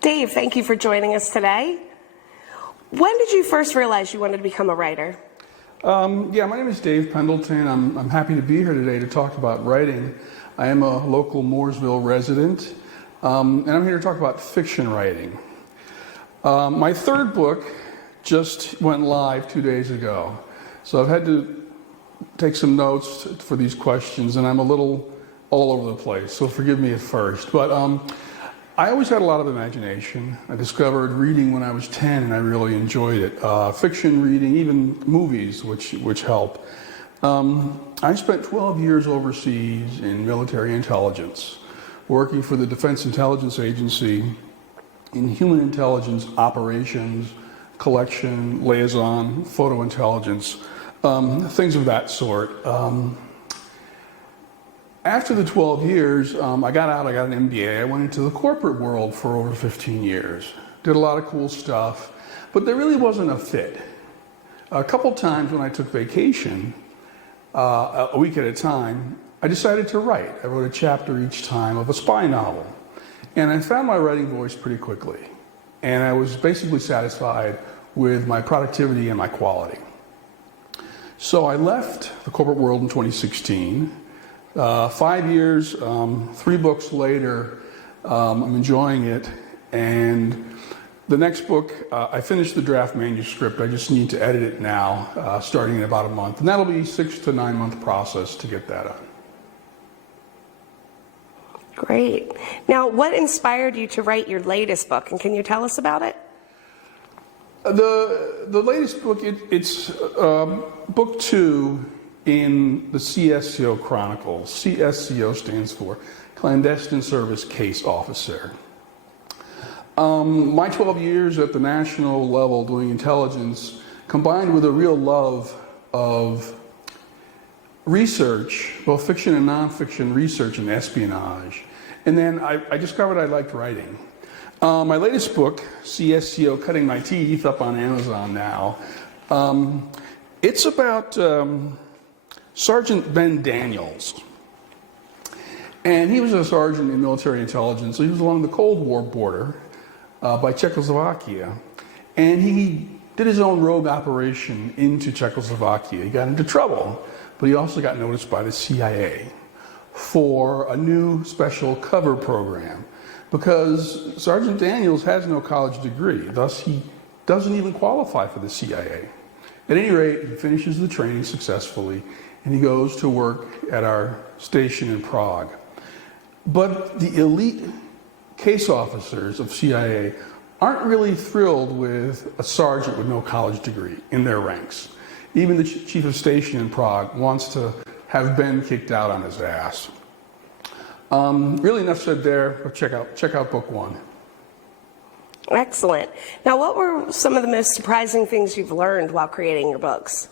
Dave, thank you for joining us today. When did you first realize you wanted to become a writer? Yeah, my name is Dave Pendleton. I'm happy to be here today to talk about writing. I am a local Mooresville resident, and I'm here to talk about fiction writing. My third book just went live 2 days ago, so I've had to take some notes for these questions, and I'm a little all over the place, so forgive me at first. But I always had a lot of imagination. I discovered reading when I was 10, and I really enjoyed it. Fiction reading, even movies, which help. I spent 12 years overseas in military intelligence, working for the Defense Intelligence Agency in human intelligence operations, collection, liaison, photo intelligence, things of that sort. After the 12 years, I got out, I got an MBA, I went into the corporate world for over 15 years. Did a lot of cool stuff, but there really wasn't a fit. A couple times when I took vacation, a week at a time, I decided to write. I wrote a chapter each time of a spy novel. And I found my writing voice pretty quickly. And I was basically satisfied with my productivity and my quality. So I left the corporate world in 2016. 5 years, 3 books later, I'm enjoying it. And the next book, I finished the draft manuscript. I just need to edit it now, starting in about a month. And that'll be a 6 to 9 month process to get that done. Great. Now, what inspired you to write your latest book, and can you tell us about it? The latest book, it's book 2 in the CSCO Chronicles. CSCO stands for Clandestine Service Case Officer. My 12 years at the national level doing intelligence, combined with a real love of research, both fiction and nonfiction research and espionage. And then I discovered I liked writing. My latest book, CSCO Cutting My Teeth, up on Amazon now. It's about Sergeant Ben Daniels. And he was a sergeant in military intelligence. So he was along the Cold War border by Czechoslovakia. And he did his own rogue operation into Czechoslovakia. He got into trouble. But he also got noticed by the CIA for a new special cover program because Sergeant Daniels has no college degree, thus he doesn't even qualify for the CIA. At any rate, he finishes the training successfully and he goes to work at our station in Prague. But the elite case officers of CIA aren't really thrilled with a sergeant with no college degree in their ranks. Even the chief of station in Prague wants to have Ben kicked out on his ass. Really enough said there, but check out book 1. Excellent. Now, what were some of the most surprising things you've learned while creating your books?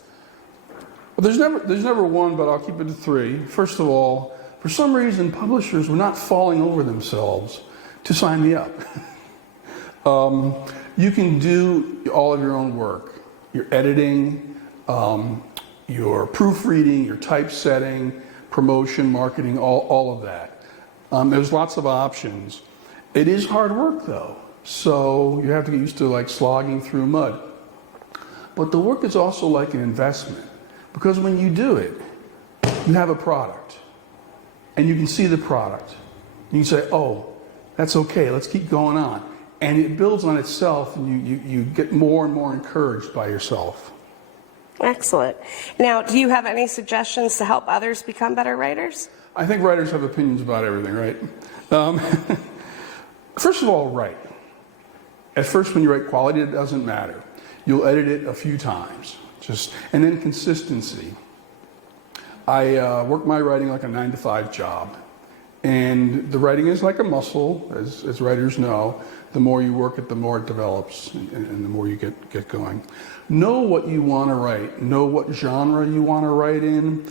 Well, there's never one, but I'll keep it to 3. First of all, for some reason, publishers were not falling over themselves to sign me up. You can do all of your own work. Your editing, your proofreading, your typesetting, promotion, marketing, all of that. There's lots of options. It is hard work though, so you have to get used to like slogging through mud. But the work is also like an investment because when you do it, you have a product and you can see the product. And you say, oh, that's okay, let's keep going on. And it builds on itself and you get more and more encouraged by yourself. Excellent. Now, do you have any suggestions to help others become better writers? I think writers have opinions about everything, right? First of all, write. At first, when you write quality, it doesn't matter. You'll edit it a few times. And then consistency. I work my writing like a 9-to-5 job. And the writing is like a muscle, as writers know. The more you work it, the more it develops, and the more you get going. Know what you want to write. Know what genre you want to write in.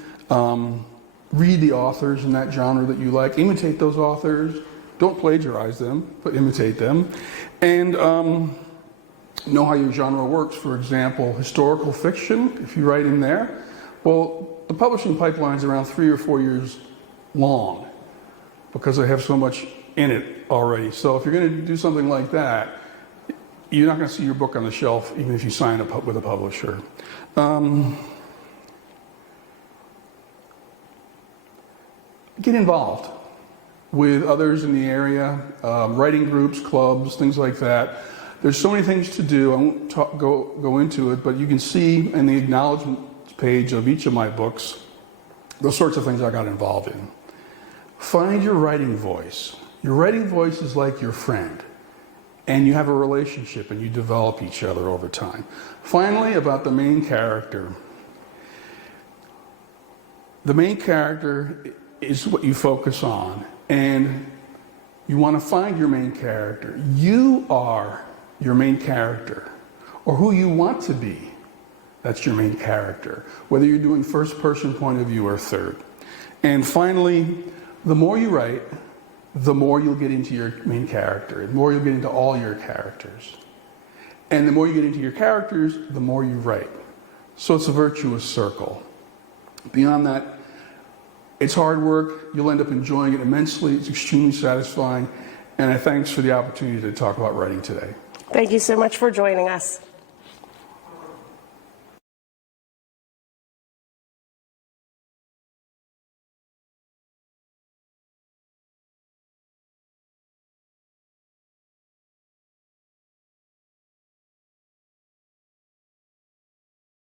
Read the authors in that genre that you like. Imitate those authors. Don't plagiarize them, but imitate them. And know how your genre works. For example, historical fiction, if you write in there. Well, the publishing pipeline is around 3 or 4 years long because they have so much in it already. So if you're going to do something like that, you're not going to see your book on the shelf even if you sign up with a publisher. Get involved with others in the area, writing groups, clubs, things like that. There's so many things to do. I won't go into it, but you can see in the acknowledgement page of each of my books those sorts of things I got involved in. Find your writing voice. Your writing voice is like your friend, and you have a relationship and you develop each other over time. Finally, about the main character. The main character is what you focus on, and you want to find your main character. You are your main character, or who you want to be. That's your main character, whether you're doing first person point of view or third. And finally, the more you write, the more you'll get into your main character, the more you'll get into all your characters. And the more you get into your characters, the more you write. So it's a virtuous circle. Beyond that, it's hard work. You'll end up enjoying it immensely. It's extremely satisfying. And thanks for the opportunity to talk about writing today. Thank you so much for joining us.